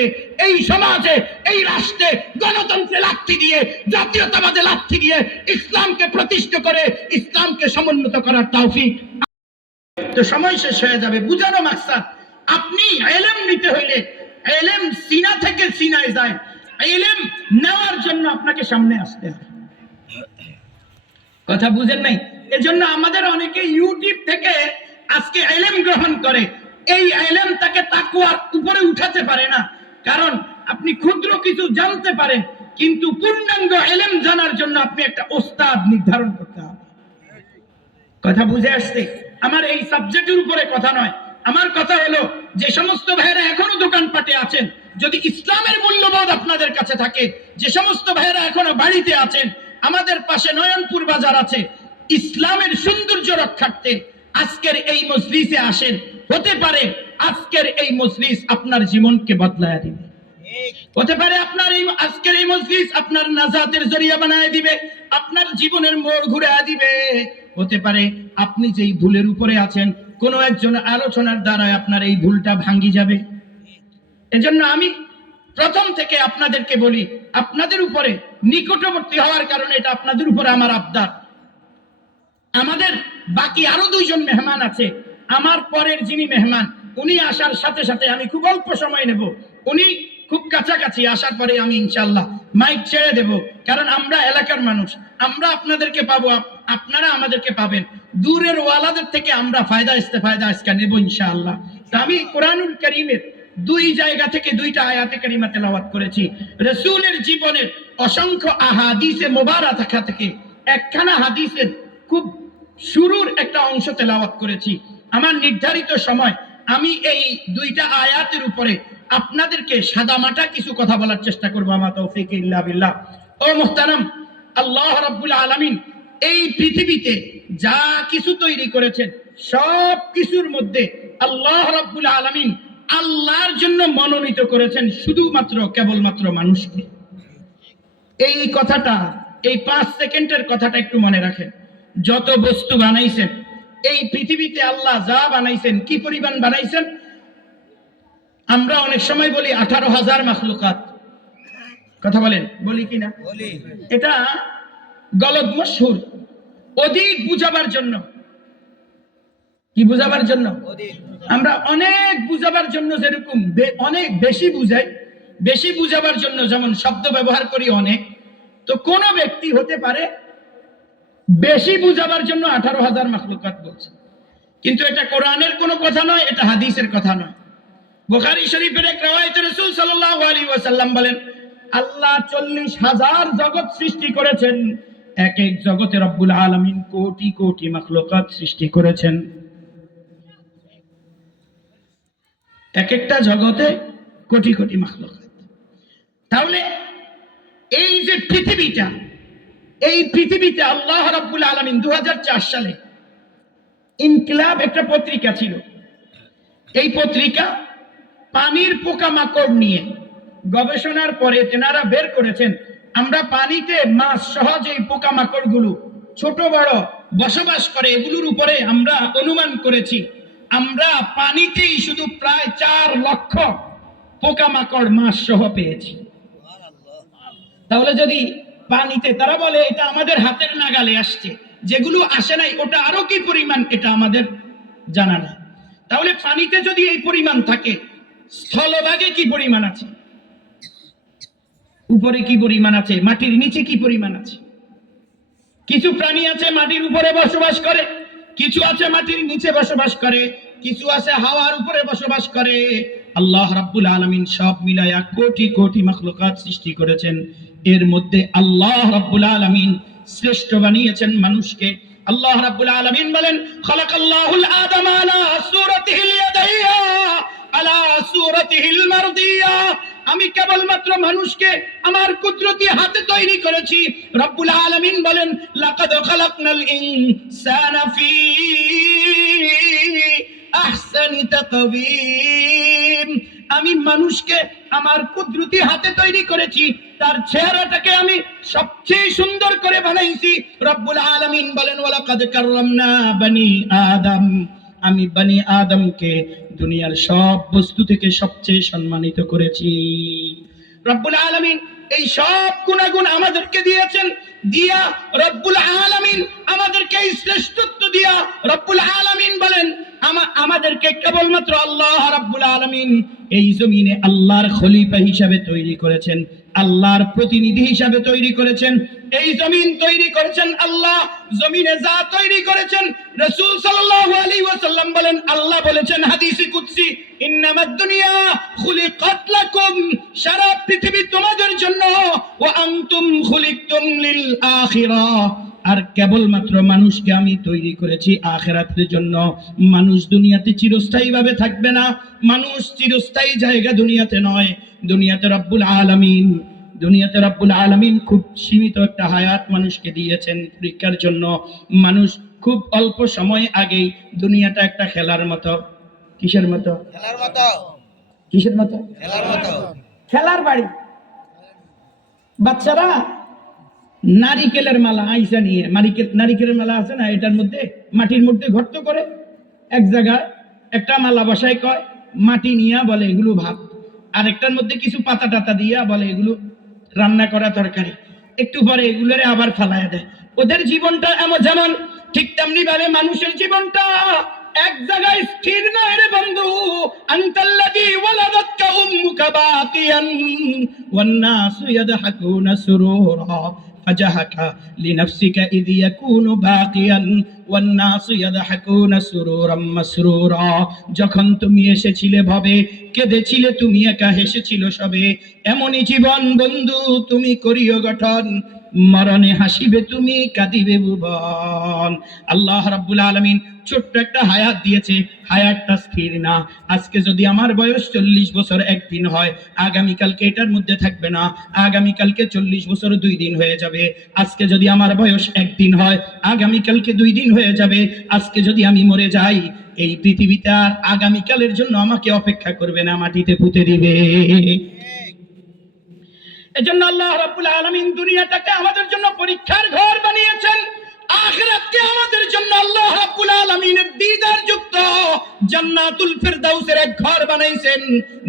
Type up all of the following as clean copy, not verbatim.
হলে এই সমাজে, এই রাষ্ট্রে গণতন্ত্রে লাথি দিয়ে, জাতীয়তাবাদে লাথি দিয়ে ইসলামকে প্রতিষ্ঠা করে ইসলামকে সমুন্নত করার তৌফিক। তো সময় শেষ হয়ে যাবে। বুঝানো মাকসাদ, আপনি ইলম নিতে হইলে ইলম সিনা থেকে সিনায় যায়, ইলম নেওয়ার জন্য আপনাকে সামনে আসতে হবে। কথা বুঝেন নাই? এজন্য আমাদের অনেকে ইউটিউব থেকে আজকে ইলম গ্রহণ করে, এই ইলম তাকে তাকওয়ার উপরে উঠাতে পারে না। কারণ আপনি ক্ষুদ্র কিছু জানতে পারেন, কিন্তু পূর্ণাঙ্গ ইলম জানার জন্য আপনি একটা ওস্তাদ নির্ধারণ করতে হবে। কথা বুঝে আসছে? আমার এই সাবজেক্টের উপরে কথা নয়, আমার কথা হলো যে সমস্ত ভাইয়েরা এখনো দোকানপাটে আছেন, যদি ইসলামের মূল্যবোধ আপনাদের কাছে থাকে, যে সমস্ত ভাইয়েরা এখনো বাড়িতে আছেন, আমাদের পাশে নয়নপুর বাজার আছে, ইসলামের সৌন্দর্য রক্ষার্থে আজকের এই মজলিসে আসেন। হতে পারে আজকের এই মজলিস আপনার জীবনকে বদলায় দিবে, হতে পারে আপনার এই আজকের এই মজলিস আপনার নাজাতের জরিয়া বানায় দিবে, আপনার জীবনের মোড় ঘুরায় দিবে। হতে পারে আপনি যেই ভুলের উপরে আছেন, কোন একজন আলোচনার দ্বারা আপনার এই ভুলটা ভাঙ্গি যাবে। এজন্য আমি প্রথম থেকে আপনাদেরকে বলি, আপনাদের উপরে নিকটবর্তী হওয়ার কারণে এটা আপনাদের উপরে আমার আবদার। আমাদের বাকি আরো দুইজন মেহমান আছে, আমার পরের যিনি মেহমান, উনি আসার সাথে সাথে আমি খুব অল্প সময় নেব, উনি খুব কাছাকাছি আসার পরে আমি ইনশাআল্লাহ মাইক ছেড়ে দেব। কারণ আমরা এলাকার মানুষ, আমরা আপনাদেরকে পাবো, আপনারা আমাদেরকে পাবেন। দূরের ওয়ালাদের থেকে আমরা ফায়দা ইস্তেফায়দা আজকে নেব ইনশাআল্লাহ। তো আমি কোরআনুল কারীমের দুই জায়গা থেকে দুইটা আয়াতে কারিমা তেলাওয়াত করেছি। রাসূলের জীবনের অসংখ্য আহাদিসে মুবারাকা থেকে একখানা হাদিসের খুব শুরুর একটা অংশ তেলাওয়াত করেছি। আমার নির্ধারিত সময় আমি এই দুইটা আয়াতের উপরে আপনাদেরকে সাদামাটা কিছু কথা বলার চেষ্টা করব। আমা তৌফিক ইল্লা বিল্লাহ। ও মুহতারাম, আল্লাহ রাব্বুল আলামিন এই পৃথিবীতে যা কিছু তৈরি করেছেন, সব কিছুর মধ্যে আল্লাহ রাব্বুল আলামিন আল্লাহর জন্য মনোনীত করেছেন শুধুমাত্র কেবলমাত্র মানুষকে। এই কথাটা, এই 5 সেকেন্ডের কথাটা একটু মনে রাখেন। যত বস্তু বানাইছেন এই পৃথিবীতে, আল্লাহ যা বানাইছেন, কি পরিমাণ বানাইছেন? আমরা অনেক সময় বলি 18,000 মাখলুকাত। কথা বলেন, বলি কিনা? এটা গলত মশহুর। অধিক বুঝাবার জন্য, কি বুঝাবার জন্য? আমরা অনেক বুঝাবার জন্য যেরকম অনেক বেশি বুঝাই, বেশি বুঝাবার জন্য যেমন শব্দ ব্যবহার করি অনেক, তো কোন ব্যক্তি হতে পারে বেশি বুঝাবার জন্য 18,000 মাখলুকাত বলছে। কিন্তু এটা কোরআনের কোনো কথা নয়, এটা হাদিসের কথা নয়। বুখারী শরীফের এক riwayate রাসূল সাল্লাল্লাহু আলাইহি ওয়াসাল্লাম বলেন, আল্লাহ 40,000 জগৎ সৃষ্টি করেছেন, এক এক জগতে রব্বুল আলামিন কোটি কোটি মাখলুকাত সৃষ্টি করেছেন। এক একটা জগতে কোটি কোটি মাখলুকাত। তাহলে এই যে পৃথিবীটা, এই পৃথিবীতে আল্লাহ রাব্বুল আলামিন 2004 সালে ইনকিলাব একটা পত্রিকা ছিল, এই পত্রিকা পানির পোকামাকড় নিয়ে গবেষণার পরে তেনারা বের করেছেন, আমরা পানিতে মাছ সহজে পোকামাকড় গুলো ছোট বড় বসবাস করে, এগুলোর উপরে আমরা অনুমান করেছি, আমরা পানিতেই শুধু প্রায় 4 লক্ষ পোকামাকড় মাছ সহ পেয়েছি। তাহলে যদি পানিতে, তারা বলে এটা আমাদের হাতের নাগালে আসছে, যেগুলো আসে নাই ওটা আরো কি পরিমাণ এটা আমাদের জানা নাই। তাহলে পানিতে যদি এই পরিমাণ থাকে, স্থলভাগে কি পরিমাণ আছে, উপরে কি পরিমাণ আছে, মাটির নিচে কি পরিমাণ আছে। কিছু প্রাণী আছে মাটির উপরে বসবাস করে, কিছু আছে মাটির নিচে বসবাস করে, কিছু আছে হাওয়ার উপরে বসবাস করে। আল্লাহ রাব্বুল আলামিন সব মিলায়া কোটি কোটি মাখলুকাত সৃষ্টি করেছেন। এর মধ্যে আল্লাহ রাব্বুল আলামিন শ্রেষ্ঠ বানিয়েছেন মানুষকে। আল্লাহ রাব্বুল আলামিন বলেন, খালাকাল্লাহুল আদামা আলা সূরাতিহিল ইয়াদাইয়া আলা সূরাতিহিল মারদিয়া, আমি কেবলমাত্র মানুষকে আমার কুদরতি হাতে তৈরি করেছি। রব্বুল আলামিন বলেন, লাকাদ খালাকনাল ইনসানা ফি আহসানি তাকওয়িম, আমি মানুষকে আমার কুদরতি হাতে তৈরি করেছি, তার চেহারাটাকে আমি সবচেয়ে সুন্দর করে বানাইছি। রব্বুল আলামিন বলেন, ওয়ালাকাদ কাররামনা বনি আদম, আমি বনি আদমকে দুনিয়ার সব বস্তু থেকে সবচেয়ে সম্মানিত করেছি। রব্বুল আলামিন এই সব গুণাগুণ আমাদেরকে দিয়েছেন, দিয়া রব্বুল আলামিন আমাদেরকে এই শ্রেষ্ঠত্ব দিয়া রব্বুল আলামিন বলেন আমাদেরকে কেবলমাত্র আল্লাহ রাব্বুল আলামিন এই জমিনে আল্লাহর খলিফা হিসাবে তৈরি করেছেন, আল্লাহর প্রতিনিধি হিসাবে তৈরি করেছেন। এই জমিন তৈরি করেছেন আল্লাহ, জমিনে যা তৈরি করেছেন রাসূল সাল্লাল্লাহু আলাইহি ওয়াসাল্লাম বলেন, আল্লাহ বলেছেন হাদিসে কুদসি, ইন্নামাদ দুনিয়া খুলিকাত লাকুম, সারা পৃথিবী তোমাদের জন্য, ওয়া আনতুম খুলিকতুম লিল আখিরাহ, আর কেবলমাত্র মানুষকে আমি তৈরি করেছি আখিরাতের জন্য। মানুষ দুনিয়াতে চিরস্থায়ী ভাবে থাকবে না, মানুষ চিরস্থায়ী জায়গা দুনিয়াতে নয়। দুনিয়াতে রব্বুল আলামিন খুব সীমিত একটা হায়াত মানুষকে দিয়েছেন পরীক্ষার জন্য। মানুষ খুব অল্প সময় আগেই দুনিয়াটা একটা খেলার মতো। কিসের মতো? কিসের মতো? খেলার বাড়ি। বাচ্চারা নারিকেলের মালা আইসা নিয়ে, নারিকেলের মালা আছে না, এটার মধ্যে মাটির মধ্যে গর্ত করে এক জায়গায় একটা মালা বসায়, কয় মাটি নিয়া, বলে এগুলো ভাত, আর একটার মধ্যে কিছু পাতা টাতা দিয়া বলে এগুলো রান্না করা তরকারি। একটু পরে এগুলোরে আবার ফালায়া দেয়। ওদের জীবনটা যেমন, ঠিক তেমনি ভাবে মানুষের জীবনটা এক জায়গায় স্থির নয় রে বন্ধু। আনতাল্লাযী ওয়ালাদাতকা উম্মুকা বাকিয়ান ওয়ান নাসু ইয়াদহাকুনা সুরুরা ফাজাহাকা লিনাফসিকা ইয ইয়াকুনু বাকিয়ান ওয়ান নাসু ইয়াদহাকুনা সুরুরাম মাসরুরা। যখন তুমি এসেছিলে ভবে, কেঁদেছিলে তুমি একা, হেসেছিল সবে, এমনই জীবন বন্ধু তুমি করিও গঠন, মরণে হাসিবে তুমি, কাঁদিবে ভুবন। আল্লাহ রাব্বুল আলামিন ছোট্ট একটা হায়াত দিয়েছে, হায়াতটা স্থির না। আজকে যদি আমার বয়স 40 বছর একদিন হয়, আগামীকালকে এটার মধ্যে থাকবে না, আগামীকালকে 40 বছর 2 দিন হয়ে যাবে। আজকে যদি আমার বয়স একদিন হয়, আগামীকালকে 2 দিন হয়ে যাবে। আজকে যদি আমি মরে যাই, এই পৃথিবীতে আর আগামীকালের জন্য আমাকে অপেক্ষা করবে না, মাটিতে পুঁতে দিবে। এজন্য আল্লাহ রাব্বুল আলামিন দুনিয়াটাকে আমাদের জন্য পরীক্ষার ঘর বানিয়েছেন, আখিরাতকে আমাদের জন্য আল্লাহ রাব্বুল আলামিনের দিদার যুক্ত জান্নাতুল ফিরদাউসের এক ঘর বানাইছেন,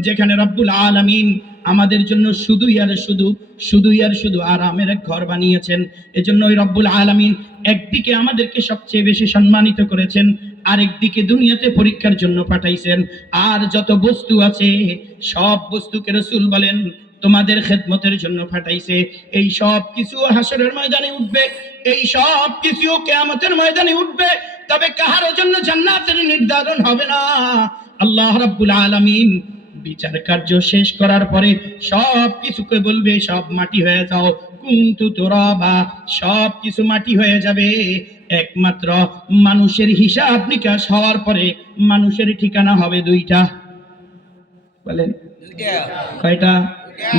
যেখানে রাব্বুল আলামিন আমাদের জন্য শুধুই আর শুধু আরামের এক ঘর বানিয়েছেন। এজন্য ওই রাব্বুল আলামিন একদিকে আমাদেরকে সবচেয়ে বেশি সম্মানিত করেছেন, আরেকদিকে দুনিয়াতে পরীক্ষার জন্য পাঠাইছেন। আর যত বস্তু আছে সব বস্তুকে রাসূল বলেন তোমাদের খেদমতের জন্য পাঠাইছে। এই সব কিছু হাসরের ময়দানে উঠবে, এই সব কিছু কিয়ামতের ময়দানে উঠবে, তবে কাহার জন্য জান্নাতের নির্ধারণ হবে না। আল্লাহ রাব্বুল আলামিন বিচার কার্য শেষ করার পরে সব কিছুকে বলবে সব মাটি হয়ে যাও, কুনতু তুরাবা, সব কিছু মাটি হয়ে যাবে। একমাত্র মানুষের হিসাব নিকাশ হওয়ার পরে মানুষের ঠিকানা হবে 2টা। বলেন কয়টা?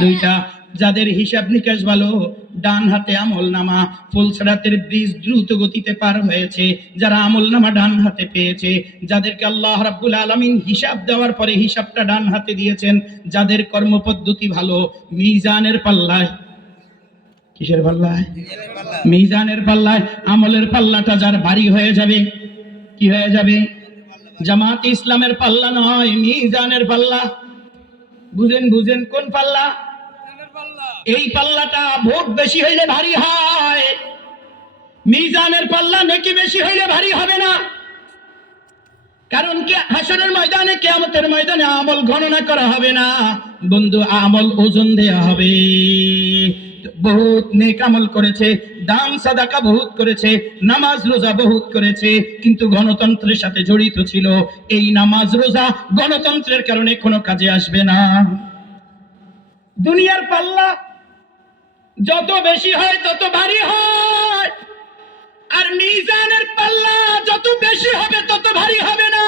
2টা। যাদের হিসাব নিকাশ ভালো, ডান হাতে আমল নামা, ফুলসরাতের ব্রিজ দ্রুত গতিতে পার হয়েছে, যারা আমল নামা ডান হাতে পেয়েছে, যাদেরকে আল্লাহ রাব্বুল আলামিন হিসাব দেওয়ার পরে হিসাবটা ডান হাতে দিয়েছেন, যাদের কর্মপদ্ধতি ভালো, মিজানের পাল্লায়, কিসের পাল্লায়? মিজানের পাল্লায় আমলের পাল্লাটা যার ভারী হয়ে যাবে, কি হয়ে যাবে? জামাত ইসলামের পাল্লা নয়, মিজানের পাল্লা। বুঝেন কোন পাল্লা? এই পাল্লাটা ভোট বেশি হইলে ভারী হয়, মিজানের পাল্লা নেকি বেশি হইলে ভারী হবে না। কারণ কি, হাসরের ময়দানে, কিয়ামতের ময়দানে আমল গণনা করা হবে না বন্ধু, আমল ওজন দেয়া হবে। বহুত নেক আমল করেছে, দান সাদাকা বহুত করেছে, নামাজ রোজা বহুত করেছে, কিন্তু গণতন্ত্রের সাথে জড়িত ছিল। এই নামাজ রোজা গণতন্ত্রের কারণে কোনো কাজে আসবে না। দুনিয়ার পাল্লা যত বেশি হয় তত ভারী হয়, আর মিজানের পাল্লা যত বেশি হবে তত ভারী হবে না।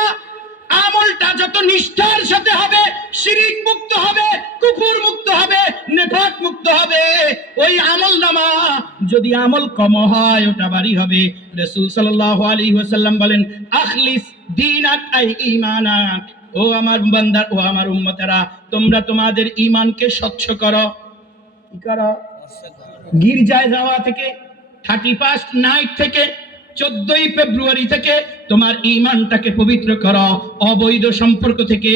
আমলটা যত নিষ্ঠার সাথে হবে, শিরিক মুক্ত হবে, কুফর মুক্ত হবে, নেফাক মুক্ত হবে, ওই আমল নামা যদি আমল কম হয় ওটা ভারী হবে। রাসূল সাল্লাল্লাহু আলাইহি ওয়াসাল্লাম বলেন, আখলিস দীনাক আই ঈমানাক, ও আমার বান্দা, ও আমার উম্মতেরা, তোমরা তোমাদের ঈমানকে স্বচ্ছ করো। কি করো? গির্জায় যাওয়া থেকে, 31st নাইট থেকে 14ই ফেব্রুয়ারি থেকে তোমার ঈমানটাকে পবিত্র করো, অবৈধ সম্পর্ক থেকে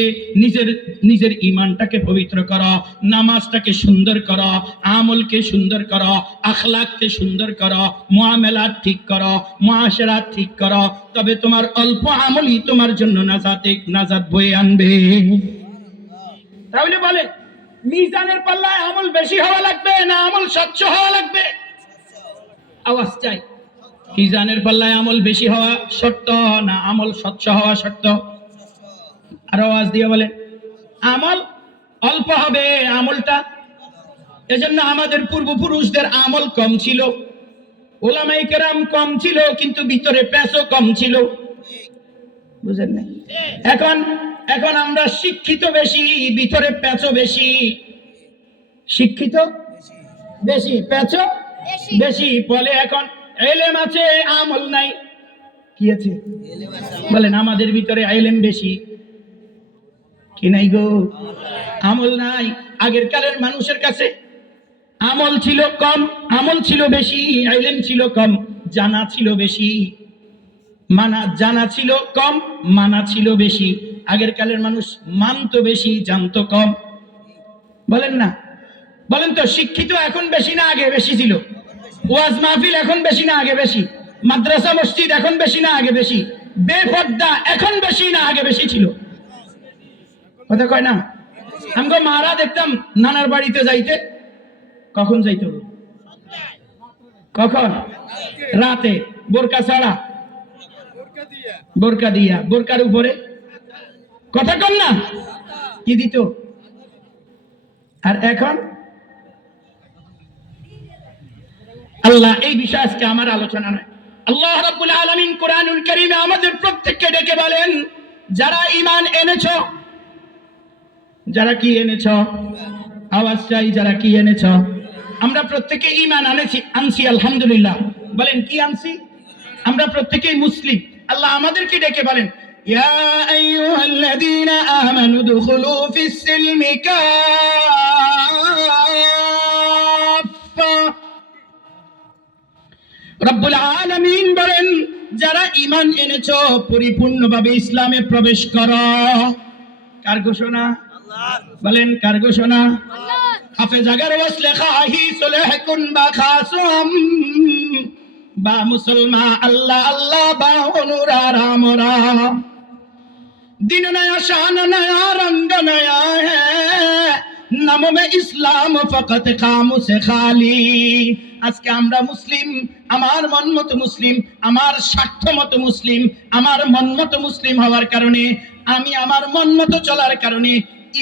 নিজের ঈমানটাকে পবিত্র করো, নামাজটাকে সুন্দর করো, আমলকে সুন্দর করো, আখলাককে সুন্দর করো, মুআমালাত ঠিক করো, মুআশারাত ঠিক করো, তবে তোমার অল্প আমলই তোমার জন্য নাজাত বয়ে আনবে। তাহলে বলে মিজানের পাল্লায় আমল বেশি হওয়া লাগবে না আমল স্বচ্ছ হওয়া লাগবে? আওয়াজ চাই। মিজানের পাল্লায় আমল বেশি হওয়া শর্ত না আমল স্বচ্ছ হওয়া শর্ত? আর আওয়াজ দিয়ে বলে আমল অল্প হবে, আমলটা। এজন্য আমাদের পূর্বপুরুষদের আমল কম ছিল, ওলামায়ে কেরাম কম ছিল, কিন্তু ভিতরে পেশও কম ছিল। বুঝেন না? এখন আমরা শিক্ষিত বেশি, ভিতরে পেঁচো বেশি। শিক্ষিত বেশি, পেঁচো বেশি। বলে এখন ইলম আছে আমল নাই। কি আছে? বলেন আমাদের ভিতরে ইলম বেশি, কি নাই গো? আমল নাই। আগের কালের মানুষের কাছে আমল ছিল কম, আমল ছিল বেশি, ইলম ছিল কম, জানা ছিল বেশি। জানা ছিল কম, মানা ছিল বেশি। আগের কালের মানুষ মানতো বেশি, জানতো কম। বলেন না? বলেন তো, শিক্ষিত এখন বেশি না আগে বেশি ছিল? ওয়াজ মাহফিল এখন বেশি না আগে বেশি? মাদ্রাসা মসজিদ এখন বেশি না আগে বেশি? বেপর্দা এখন বেশি না আগে বেশি ছিল? কথা কয় না? আমগো মারা দেখতাম নানার বাড়িতে যাইতে, কখন যাইতো? কখন? রাতে, বোরকা ছাড়া, বোরকা দিয়া, বোরকার উপরে কথা কন না, কি দিত? আর এখন আল্লাহ, এই বিষয়ে আজকে আমার আলোচনা নয়। আল্লাহ রাব্বুল আলামিন কোরআনুল কারীমে আমাদের প্রত্যেককে ডেকে বলেন, যারা ঈমান এনেছো, যারা কি এনেছো? আওয়াজ চাই, যারা কি এনেছো? আমরা প্রত্যেকে ঈমান আনছি আলহামদুলিল্লাহ। বলেন কি আনছি? আমরা প্রত্যেকেই মুসলিম। আল্লাহ আমাদেরকে ডেকে বলেন, ইয়া আইয়ুহাল্লাযীনা আমানু দুখুলু ফিস সিলমি কাফা। রব্বুল আলামিন বলেন, যারা ঈমান এনেছো পরিপূর্ণভাবে ইসলামে প্রবেশ করো। কার ঘোষণা? বলেন কার ঘোষণা? হাফেজ আগার ওয়াসলে খাহি সুলহ কুন বা খাসুম বা মুসলমান আল্লাহ আল্লাহ বা অনুরা রামরা। दिन नया शान नया रंग नया है, नाम में इस्लाम फकत काम से खाली। আজকে আমরা মুসলিম, আমার মন মতো মুসলিম, আমার স্বার্থ মতো মুসলিম, আমার মন মতো মুসলিম হওয়ার কারণে, আমি আমার মন মতো চলার কারণে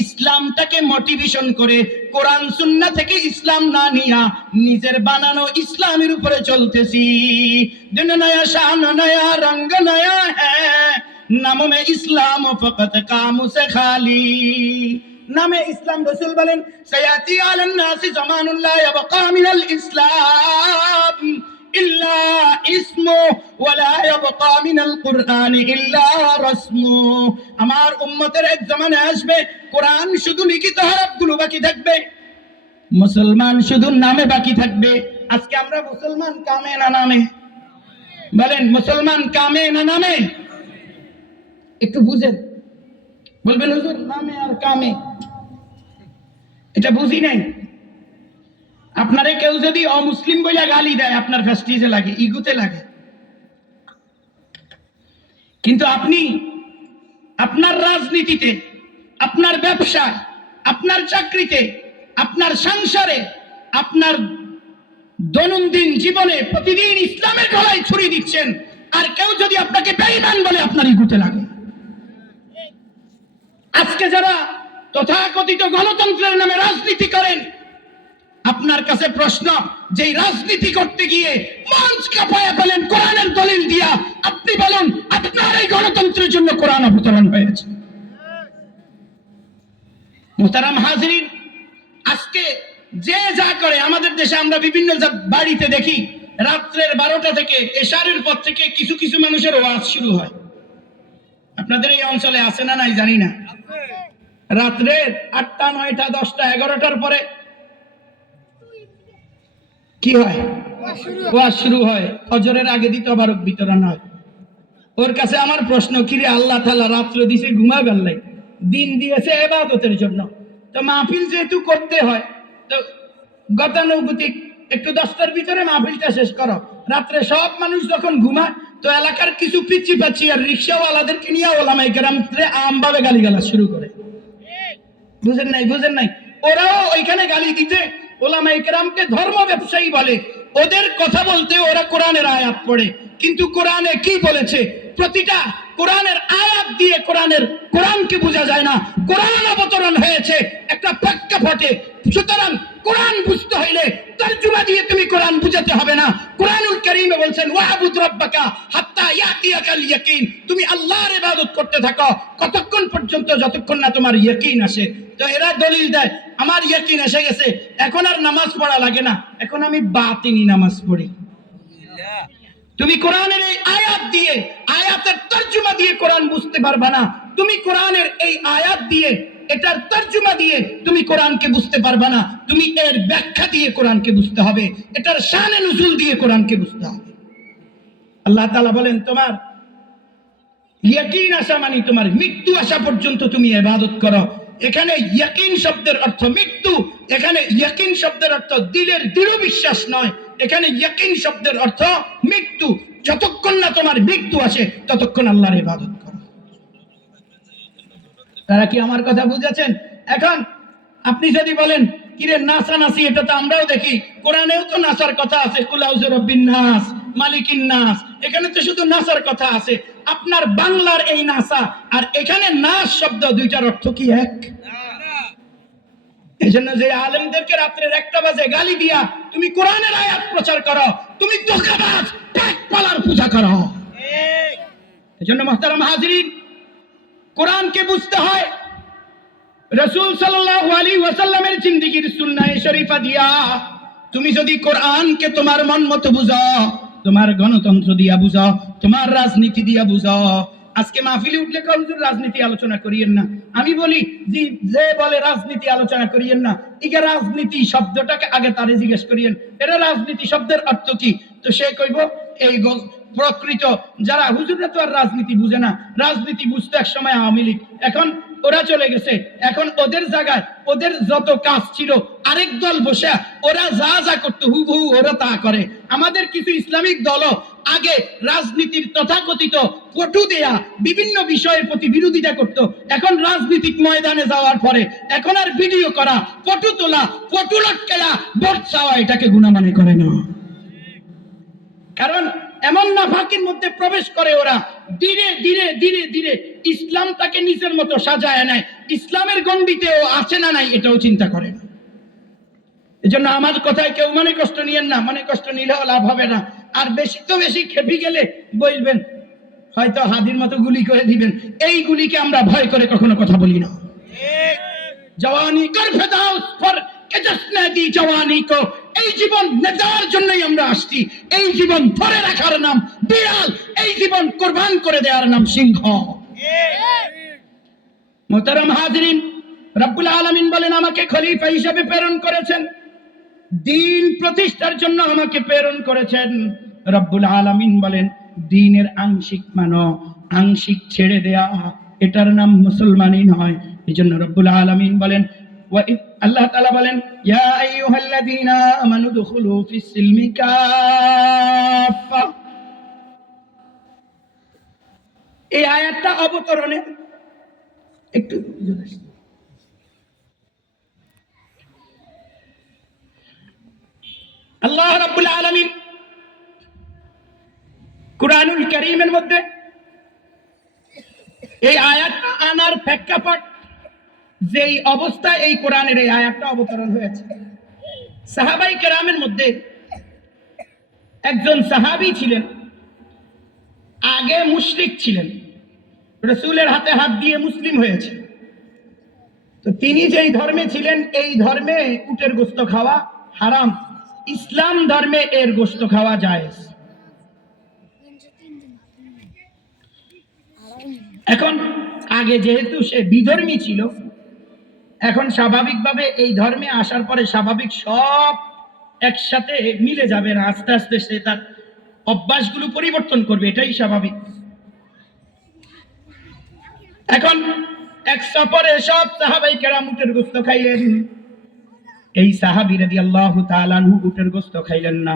ইসলামটাকে মোটিভেশন করে কোরআন সুন্নাহ থেকে ইসলাম না নিয়া নিজের বানানো ইসলামের উপরে চলতেছি। दिन नया शान नया रंग नया है, नाम में इस्लाम फकत काम से खाली। नामे इस्लाम रसूल बलेन, सयाती आलन नासी ज़मानुन ला यबका मिनल इस्लाम इल्ला इस्मु वला यबका मिनल कुरआन इल्ला रस्मु। আমার উম্মতের এক জামানা আসবে, কোরআন শুধু লিখিত হরফগুলো বাকি থাকবে, মুসলমান শুধু নামে বাকি থাকবে। আজকে আমরা মুসলমান কামে না নামে? বলেন মুসলমান কামে না নামে? একটু বুঝেন। বলবেন হুজুর নামে আর কামে, এটা বুঝি নাই। আপনারে কেউ যদি অমুসলিম বইলা গালি দেয়, আপনার ফেস্টিজে লাগে, ইগুতে লাগে। কিন্তু আপনি আপনার রাজনীতিতে, আপনার ব্যবসা, আপনার চাকরিতে, আপনার সংসারে, আপনার দৈনন্দিন জীবনে প্রতিদিন ইসলামের গলায় ছুরি দিচ্ছেন, আর কেউ যদি আপনাকে বেঈমান বলে আপনার ইগুতে লাগে। আজকে যারা তথাকথিত গণতন্ত্রের নামে রাজনীতি করেন, আপনার কাছে প্রশ্ন, যে রাজনীতি করতে গিয়ে মঞ্চ কাঁপায়া পেলেন কোরআনের দলিল দিয়া, আপনি বলুন আপনার এই গণতন্ত্রের জন্য কোরআন অবতরণ হয়েছে? মুহতারাম হাজিরিন, আজকে যে যা করে আমাদের দেশে, আমরা বিভিন্ন বাড়িতে দেখি রাত্রের 12টা থেকে এশারের পর থেকে কিছু কিছু মানুষের ওয়াজ শুরু হয়। আপনাদের এই অঞ্চলে আছে না নাই জানি না। রাত্রের 8টা 9টা 10টা 11টার পরে কি হয়? ওয়াজ শুরু হয়, ফজরের আগে দিতে অবারক বিতরণ হয়। ওর কাছে আমার প্রশ্ন, কিরে আল্লাহ তাআলা রাত্র দিছে ঘুমাবার লাই, দিন দিয়েছে ইবাদতের জন্য, তো মাহফিল যেহেতু করতে হয়, তো গতানুগতিক একটু 10টার ভিতরে মাহফিলটা শেষ করো। রাত্রে সব মানুষ যখন ঘুমায়, তো এলাকার কিছু পিচ্ছি পাচ্ছি আর রিক্সাওয়ালাদেরকে নিয়ে ওলামায়ে কেরামরে আমভাবে গালিগালাজ শুরু করে। বুঝেন নাই? বুঝেন নাই? ওরাও ওইখানে গালি দিতে ওলামায়ে কেরামকে ধর্ম ব্যবসায়ী বলে। ওদের কথা বলতে ওরা কোরআনের আয়াত পড়ে, কিন্তু কোরআনে কি বলেছে প্রতিটা কোরআনের আয়াত দিয়ে কোরআনকে বোঝা যায় না। কোরআন অবতরণ হয়েছে একটা প্রেক্ষাপটে, সুতরাং কোরআন বুঝতে হইলে তরজমা দিয়ে তুমি কোরআন বুঝাতে হবে না। কোরআনুল কারীমে বলছেন ওয়াবুদ রাব্বাকা হাত্তা ইয়াতিয়াকাল ইয়াকিন, তুমি আল্লাহর ইবাদত করতে থাকো কতক্ষণ পর্যন্ত, যতক্ষণ না তোমার ইয়াকিন আসে। তো এরা দলিল দেয় আমার ইয়াকিন এসে গেছে, এখন আর নামাজ পড়া লাগে না, এখন আমি বাতিনি নামাজ পড়ি। তুমি কোরআনের এই আয়াত দিয়ে, আয়াতের তরজমা দিয়ে কোরআন বুঝতে পারবে না। তুমি কোরআনের এই আয়াত দিয়ে, এটার তরজমা দিয়ে তুমি কোরআনকে বুঝতে পারবে না। তুমি এর ব্যাখ্যা দিয়ে কোরআনকে বুঝতে হবে, এটার শানে নুজুল দিয়ে কোরআনকে বুঝতে হবে। আল্লাহ তাআলা বলেন তোমার ইয়াকিন আসা মানে তোমার মৃত্যু আসা পর্যন্ত তুমি ইবাদত করো। এখানে ইয়াকিন শব্দের অর্থ মৃত্যু, এখানে ইয়াকিন শব্দের অর্থ দিলের দৃঢ় বিশ্বাস নয়, এখানে ইয়াকিন শব্দের অর্থ মৃত্যু। যতক্ষণ না তোমার মৃত্যু আসে ততক্ষণ আল্লাহর ইবাদত করো। তারা কি আমার কথা বুঝেছেন? এখন আপনি যদি বলেন কিরে নাচানাচি, এটা তো আমরাও দেখি, কোরআনেও তো নাচার কথা আছে, কুল আউযু বিরাব্বিন নাস মালিকিন নাস, এখানে তো শুধু নাচার কথা আছে। আপনার বাংলার এই নাচা আর এখানে নাচ শব্দ দুইটার অর্থ কি এক? এজন্য যে আলেমদেরকে রাত্রের 1টা বাজে গালি দিয়া তুমি কোরআনের আয়াত প্রচার করো, তুমি ধোঁকাবাজ পেট পালার পূজা করো। এজন্য মুহতারাম হাজিরিন, কোরআনকে বুঝতে হয় রাসূল সাল্লাল্লাহু আলাইহি ওয়াসাল্লামের জিন্দেগীর সুন্নাহ শরীফা দিয়া। তুমি যদি কোরআনকে তোমার মন মতো বুঝো, তোমার গণতন্ত্র দিয়া বুঝো, তোমার রাজনীতি দিয়া বুঝো। আজকে মাহফিলে উঠলে কেউ হুজুর রাজনীতি আলোচনা করিয়েন না, আমি বলি যে বলে রাজনীতি আলোচনা করিয়েন না, ইগা রাজনীতি শব্দটাকে আগে তারে জিজ্ঞেস করিয়েন এরা রাজনীতি শব্দের অর্থ কি। তো সে কইব এই প্রকৃত যারা হুজুররা তো আর রাজনীতি বুঝে না, রাজনীতি বুঝতে এক সময় আওয়ামী লীগ, এখন ওরা চলে গেছে, এখন ওদের জায়গায় ওদের যত কাজ ছিল আরেক দল বসে ওরা যা যা করতো হুবহু ওরা তা করে। আমাদের কিছু ইসলামিক দলও আগে রাজনীতির তথাকথিত পটু দেয়া বিভিন্ন বিষয়ের প্রতি বিরোধিতা করত, এখন রাজনীতিক ময়দানে যাওয়ার পরে এখন আর ভিডিও করা, পটু তোলা, পটু লটকায়া ভোট চাওয়া এটাকে গুনাহ মনে করে না। কারণ এমন নাফাকির মধ্যে প্রবেশ করে ওরা, ধীরে ধীরে ধীরে ধীরে ইসলামটাকে নিজের মতো সাজায় নেয়, ইসলামের গণ্ডিতেও আছে না নাই এটাও চিন্তা করে না। এজন্য আমার কথায় কেউ মনে কষ্ট নিয়েন না, মনে কষ্ট নিলেও লাভ হবে না। আর বেশি তো বেশি খেপে গেলে বলবেন, হয়তো হাদির মতো গুলি করে দিবেন, এই গুলিকে আমরা ভয় করে কখনো কথা বলি না। জওয়ানি কর ফেদাও ফর কে জশ্নে দি জওয়ানি কো, এই জীবন নেওয়ার জন্যই আমরা আসছি, এই জীবন ধরে রাখার নাম বিড়াল, এই জীবন কোরবান করে দেওয়ার নাম সিংহ। মুহতারাম হাজিরিন, রব্বুল আলামিন বলেন আমাকে খলিফা হিসেবে প্রেরণ করেছেন, দ্বীন প্রতিষ্ঠার জন্য আমাকে প্রেরণ করেছেন। রব্বুল আলামিন বলেন দ্বীনের আংশিক মানো, আংশিক ছেড়ে দেয়া এটার নাম মুসলমানই নয়। এজন্য রব্বুল আলামিন বলেন, আল্লাহ তাআলা বলেন ইয়া আইয়ুহাল্লাযীনা আমানু দুখুলু ফিস সিলমি কাফা। এই আয়াতটা অবতরণে একটু আল্লাহ রাব্বুল আলামিন কুরআনুল কারীমের মধ্যে এই আয়াতটা আনার প্রেক্ষাপট, যেই অবস্থায় এই কোরআনের এই আয়াতটা অবতরণ হয়েছে, সাহাবাই কেরামের মধ্যে একজন সাহাবী ছিলেন, আগে মুশরিক ছিলেন, রাসূলের হাতে হাত দিয়ে মুসলিম হয়েছে। তো তিনি যেই ধর্মে ছিলেন এই ধর্মে উটের গোশত খাওয়া হারাম, ইসলাম ধর্মে এর গোশত খাওয়া জায়েজ। এখন আগে যেহেতু সে বিধর্মী ছিল, এখন স্বাভাবিকভাবে এই ধর্মে আসার পরে স্বাভাবিক সব একসাথে মিলে যাবে না, আস্তে আস্তে সে তার অভ্যাসগুলো পরিবর্তন করবে, এটাই স্বাভাবিক। এখন এক সফরে সব সাহাবাই কেরাম উটের গোস্ত খাইলেন, এই সাহাবী রাদিয়াল্লাহু তাআলা আনহু উটের গোস্ত খাইলেন না।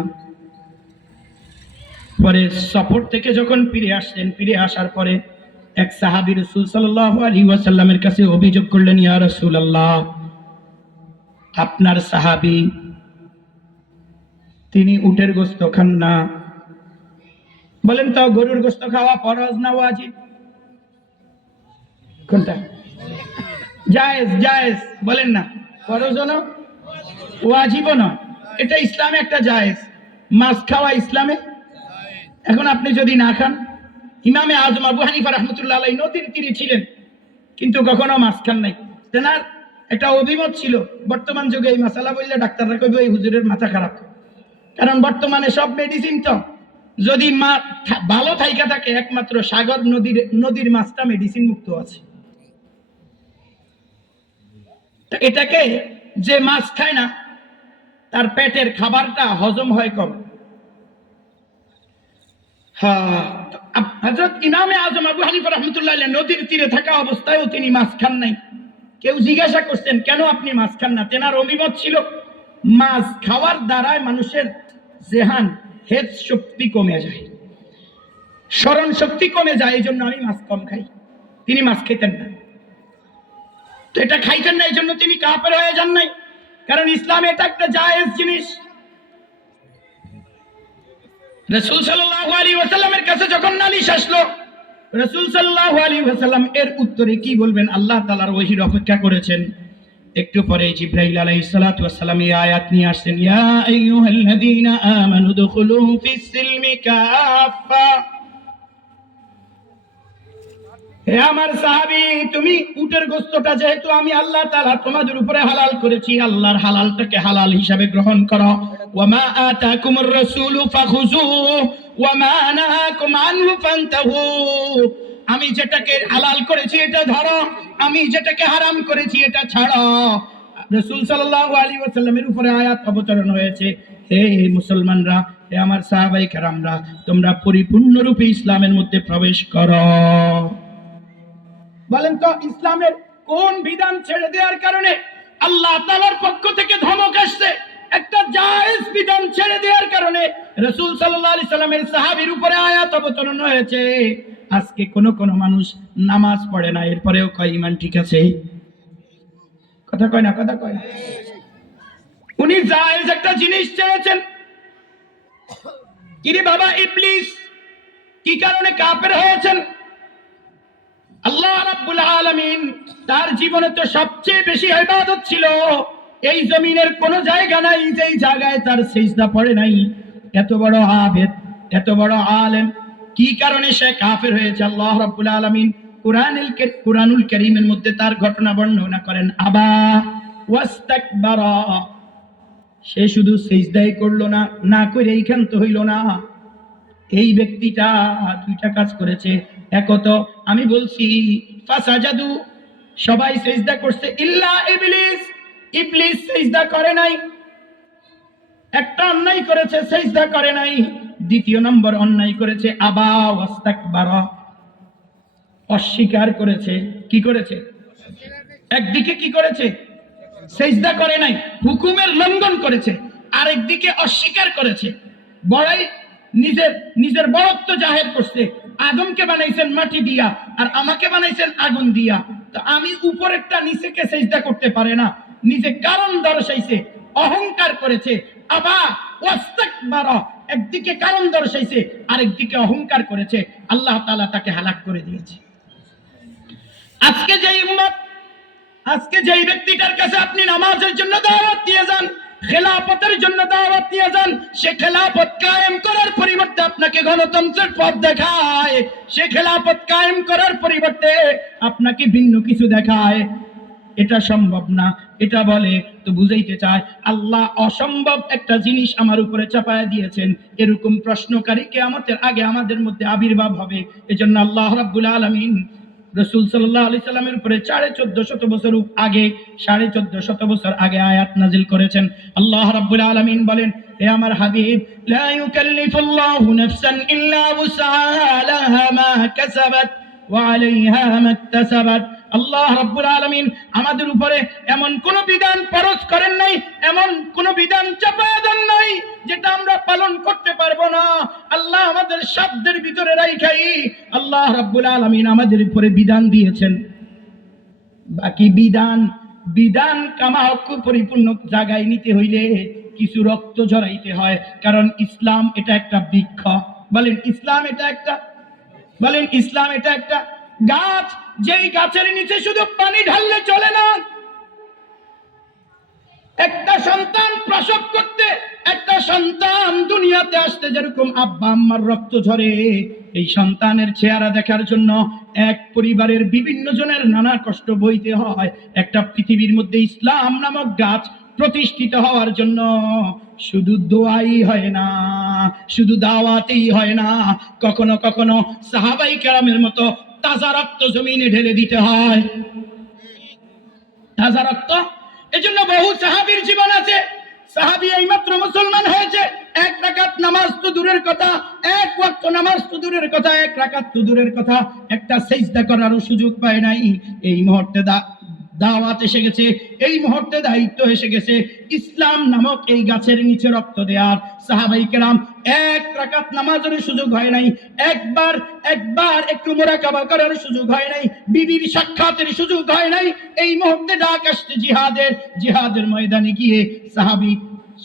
পরে সফর থেকে যখন ফিরে আসলেন, ফিরে আসার পরে এক সাহাবী রাসূল সাল্লাল্লাহু আলাইহি ওয়াসাল্লামের কাছে অভিযোগ করলেন, ইয়া রাসূলুল্লাহ, আপনার সাহাবী তিনি উটের গোস্ত খান না। বলেন তো গরুর গোস্ত খাওয়া ফরজ না ওয়াজিব? কোনটা? জায়েজ, জায়েজ বলেন না, ফরজও না ওয়াজিবও না, এটা ইসলামে একটা জায়েজ। মাছ খাওয়া ইসলামে। এখন আপনি যদি না খান, ইমামে আজম আবু হানিফা রাহমাতুল্লাহ আলাইহি নদীর তীরে ছিলেন কিন্তু কখনো মাছ খান নাই। তেনার একটা অভিমত ছিল, বর্তমান যুগে এই মাসালা বললে ডাক্তাররা কইবে এই হুজুরের মাথা খারাপ, কারণ বর্তমানে সব মেডিসিন তো, যদি ভালো থাইকা থাকে একমাত্র সাগর নদীর মাছটা মেডিসিন মুক্ত আছে। এটাকে যে মাছ খায় না তার পেটের খাবারটা হজম হয় কম। হযরত ইমামে আজম আবু হানিফা রাহমাতুল্লাহ আলাইহি নদীর তীরে থাকা অবস্থায়ও তিনি মাছ খান নাই। কেউ জিজ্ঞাসা করতেন কেন আপনি মাছ খান না? তেনার অভিমত ছিল মাছ খাওয়ার দ্বারায় মানুষের জেহান হেদ শক্তি কমে যায়, স্মরণ শক্তি কমে যায়, এই জন্য আমি মাছ কম খাই। তিনি মাছ খেতেন না, তো এটা খাইতেন না, এই জন্য তিনি কাফের হয়ে যান নাই, কারণ ইসলামে এটা একটা জায়েজ জিনিস। রাসূল সাল্লাল্লাহু আলাইহি ওয়াসাল্লামের কাছে যখন নালিশ আসলো, রাসূল সাল্লাল্লাহু আলাইহি ওয়াসাল্লাম এর উত্তরে কি বলবেন আল্লাহ তাআলার ওহীর অপেক্ষা করেছেন। একটু পরে জিবরাইল আলাইহিস সালাতু ওয়াস সালাম এই আয়াত নিয়ে আসেন, ইয়া আইয়ুহাল্লাযীনা আমানু দুখুলু ফিস সিলমি কাফা। হে আমার সাহাবী, তুমি উটের গোশতটা যেহেতু আমি আল্লাহ তাআলা তোমাদের উপরে হালাল করেছি, আল্লাহর হালালটাকে হালাল হিসাবে গ্রহণ করো। ওয়া মা আতাকুমুর রাসূলু ফাখুযুহু ওয়া মা নাহাকুম আনহু ফান্তাহু। আমি যেটাকে হালাল করেছি এটা ধরো, আমি যেটাকে হারাম করেছি এটা ছাড়ো। রাসূল সাল্লাল্লাহু আলাইহি ওয়াসাল্লামের উপরে আয়াত অবতরণ হয়েছে, হে মুসলমানরা, হে আমার সাহাবায়ে কেরামরা, তোমরা পরিপূর্ণরূপে ইসলামের মধ্যে প্রবেশ করো। বলেন তো ইসলামের কোন বিধান ছেড়ে দেওয়ার কারণে আল্লাহ তাআলার পক্ষ থেকে ধমক আসছে? একটা জায়েজ বিধান ছেড়ে দেওয়ার কারণে রাসূল সাল্লাল্লাহু আলাইহি সাল্লামের সাহাবীর উপরে আয়াত অবতীর্ণ হয়েছে। আজকে কোন মানুষ নামাজ পড়ে না, এরপরেও কয় ঈমান ঠিক আছে। কথা কয় না, কথা কয় না। উনি জায়েজ একটা জিনিস ছেড়েছেন। কিরে বাবা ইবলিস কি কারণে কাফের হয়েছেন? আল্লাহ রাব্বুল আলামিন তার জীবনে তো সবচেয়ে বেশি ইবাদত ছিল, এই জমিনের কোন জায়গা নাই যেই জায়গায় তার সিজদা পড়ে নাই। এত বড় আবেদ, এত বড় আলেম, কি কারণে সে কাফের হয়েছে? আল্লাহ রাব্বুল আলামিন কুরআনুল কারীমের মধ্যে তার ঘটনা বর্ণনা করেন, আবা ওয়াস্তাকবারা। সে শুধু সিজদাই করলো না, না করে এইখান তো হইল না, এই ব্যক্তিটা দুইটা কাজ করেছে। একত আমি বলছি ফাসাজাদু, সবাই সিজদা করছে, ইল্লা ইবলিস, ইবলিস সিজদা করে নাই। একটা অন্যায় করেছে, সিজদা করে নাই। দ্বিতীয় নম্বর অন্যায় করেছে আবা ওয়াস্তাকবারা, অস্বীকার করেছে। কি করেছে? একদিকে কি করেছে? সিজদা করে নাই, হুকুমের লঙ্ঘন করেছে, আর একদিকে অস্বীকার করেছে। বড়াই নিজের বড়ত্ব জাহের করছে। আদমকে বানাইছেন মাটি দিয়া আর আমাকে বানাইছেন আগুন দিয়া, তো আমি উপরেরটা নিচেকে সিজদা করতে পারে না, নিজে কারণ দর্শাইছে, অহংকার করেছে। আবা ওয়াস্তাকবারা, একদিকে কারণ দর্শাইছে আরেকদিকে অহংকার করেছে, আল্লাহ তাআলা তাকে হালাক করে দিয়েছে। আজকে যেই ব্যক্তিটার কাছে আপনি নামাজের জন্য দাওয়াত দিয়ে যান, খেলাফতের জন্য দাওয়াত দিয়ে যান, সে খেলাফত কায়েম করার পরিবর্তে আপনাকে গণতন্ত্রের পথ দেখায়, সে খেলাফত কায়েম করার পরিবর্তে আপনাকে ভিন্ন কিছু দেখায়। এটা সম্ভব না, এটা বলে তো বুঝাইতে চায় আল্লাহ অসম্ভব একটা জিনিস আমার উপরে চাপায়া দিয়েছেন। এরকম প্রশ্নকারী কিয়ামতের আগে আমাদের মধ্যে আবির্ভাব হবে। এজন্য আল্লাহ রাব্বুল আলামিন রাসূল সাল্লাল্লাহু আলাইহি সাল্লামের উপরে 1450 বছর আগে 1450 বছর আগে আয়াত নাজিল করেছেন। আল্লাহ রাব্বুল আলামিন বলেন, হে আমার হাবিব, লা ইউকাল্লিফুল্লাহু নাফসান ইল্লা উসআহা লাহা মা কাসাবাত ওয়া আলাইহা মাকতাসাবাত। আল্লাহ রাব্বুল আলামিন আমাদের উপরে এমন কোন বিধান ফরজ করেন নাই, এমন কোন বিধান চাপায়া দেন নাই যেটা আমরা পালন করতে পারবো না। আল্লাহ আমাদের সাধ্যের ভিতরে রাখাই আল্লাহ রাব্বুল আলামিন আমাদের উপরে বিধান দিয়েছেন। বাকি বিধান কামা হক পরিপূর্ণ জায়গায় নিতে হইলে কিছু রক্ত ঝরাইতে হয়, কারণ ইসলাম এটা একটা বৃক্ষ। বলেন ইসলাম এটা একটা গাছ, যেই গাছের নিচে শুধু পানি ঢাললে চলে না। একটা সন্তান প্রসব করতে, একটা সন্তান দুনিয়াতে আসতে যেরকম আব্বা আম্মার রক্ত ঝরে, এই সন্তানের চেহারা দেখার জন্য এক পরিবারের বিভিন্ন জনের নানা কষ্ট বইতে হয়। একটা পৃথিবীর মধ্যে ইসলাম নামক গাছ প্রতিষ্ঠিত হওয়ার জন্য শুধু দোয়াই হয় না, শুধু দাওয়াতেই হয় না, কখনো কখনো সাহাবাই কেরামের মতো তাজা রক্ত জমিনে ঢেলে দিতে হয়। তাজা রক্ত, এজন্য বহু সাহাবীর জীবন আছে। সাহাবী এইমাত্র মুসলমান হয়েছে, এক রাকাত নামাজ তো দূরের কথা, এক ওয়াক্ত নামাজ তো দূরের কথা, এক রাকাত তো দূরের কথা, একটা সিজদা করারও সুযোগ পায় নাই। এই মুহূর্তে দাওয়াত এসে গেছে, এই মুহূর্তে দায়িত্ব এসে গেছে ইসলাম নামক এই গাছের নিচে রক্ত দেওয়ার। সাহাবাই কেরাম এক রাকাত নামাজের সুযোগ হয় নাই, একবার একটু মুরাকাবা করার সুযোগ হয় নাই, বিবির সাক্ষাতের সুযোগ হয় নাই। এই মুহূর্তে ডাক আসছে জিহাদের ময়দানে গিয়ে সাহাবী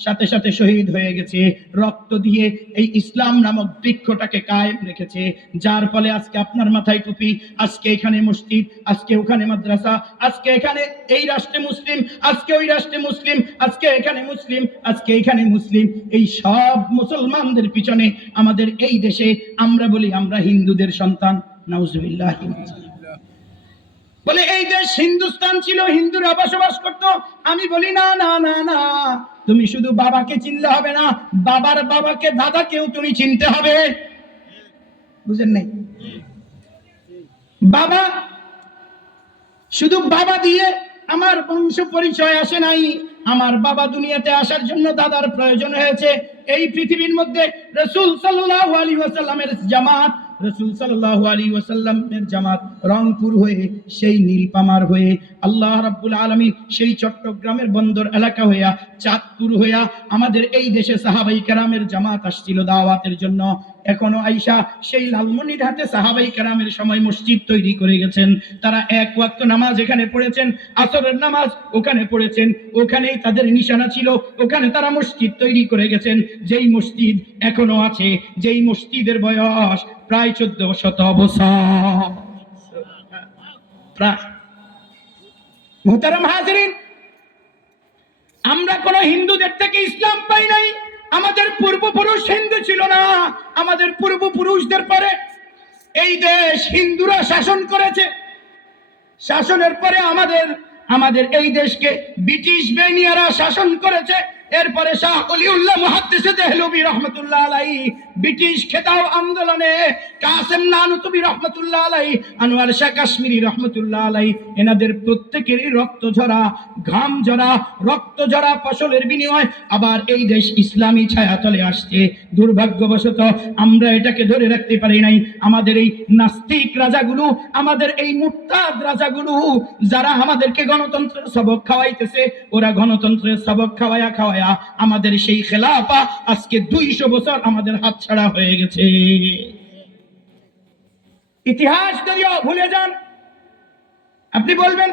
সাথে সাথে শহীদ হয়ে গেছে, রক্ত দিয়ে এই ইসলাম নামক বৃক্ষটাকে কায়েম রেখেছে। যার ফলে আজকে আপনার মাথায় টুপি, আজকে এখানে মসজিদ, আজকে ওখানে মাদ্রাসা, আজকে এখানে এই রাষ্ট্রে মুসলিম, আজকে ওই রাষ্ট্রে মুসলিম, আজকে এখানে মুসলিম, আজকে এখানে মুসলিম। এই সব মুসলমানদের পিছনে আমাদের এই দেশে আমরা বলি আমরা হিন্দুদের সন্তান। নাউজুবিল্লাহ। বলে এই দেশ হিন্দুস্তান ছিল, হিন্দুরা বসবাস করত। আমি বলি না না না না, তুমি শুধু বাবাকে চিনলে হবে না, বাবার বাবাকে দাদাকেও তুমি চিনতে হবে। বুঝেন নাই? বাবা, শুধু বাবা দিয়ে আমার বংশ পরিচয় আসে নাই। আমার বাবা দুনিয়াতে আসার জন্য দাদার প্রয়োজন হয়েছে। এই পৃথিবীর মধ্যে রাসূল সাল্লাল্লাহু আলাইহি ওয়াসাল্লামের জামাত, রাসূল সাল্লাল্লাহু আলাইহি ওয়াসাল্লামের জামাত রংপুর হয়ে, সেই নীলপামার হয়ে, আল্লাহ রাব্বুল আলামিন সেই চট্টগ্রামের বন্দর এলাকা হইয়া, চাঁদপুর হইয়া আমাদের এই দেশে সাহাবাই কেরামের জামাত আসছিল দাওয়াতের জন্য। এখনো আইসা সেই লালমনিরহাটে সাহাবাই কেরামের সময় মসজিদ তৈরি করে গেছেন। তারা এক ওয়াক্ত নামাজ এখানে পড়েছেন, আসরের নামাজ ওখানে পড়েছেন, ওখানেই তাদের নিশানা ছিল, ওখানে তারা মসজিদ তৈরি করে গেছেন। যেই মসজিদ এখনো আছে, যেই মসজিদের বয়স প্রায় 1400 বছর। মুহতারাম হাজিরিন, আমরা কোন হিন্দুদের থেকে ইসলাম পাই নাই। আমাদের পূর্বপুরুষ হিন্দু ছিল না। আমাদের পূর্বপুরুষদের পরে এই দেশ হিন্দুরা শাসন করেছে। শাসনের পরে আমাদের এই দেশকে ব্রিটিশ বেনিয়ারা শাসন করেছে। এরপরে শাহ ওলিউল্লাহ মুহাদ্দিস দেহলভী রাহমাতুল্লাহ আলাইহি ব্রিটিশ খেতাও আন্দোলনে, কাসেম নানুতুবি রাহমাতুল্লাহ আলাইহি, আনোয়ার শাহ কাশ্মীরি রাহমাতুল্লাহ আলাইহি, এনাদের প্রত্যেকেরই রক্ত ঝরা, ঘাম ঝরা, রক্ত ঝরা ফসলের বিনিময় আবার এই দেশ ইসলামী ছায়াতলে আসছে। দুর্ভাগ্যবশত আমরা এটাকে ধরে রাখতে পারি নাই। আমাদের এই নাস্তিক রাজাগুলো, আমাদের এই মুরতাদ রাজাগুলো, যারা আমাদেরকে গণতন্ত্রের সবক খাওয়াইতেছে, ওরা গণতন্ত্রের সবক খাওয়ায়া আমাদের সেই খেলাফা আজকে 200 বছর আমাদের হাতছাড়া হয়ে গেছে। ইতিহাস যদি ভুলে যান, আপনি বলবেন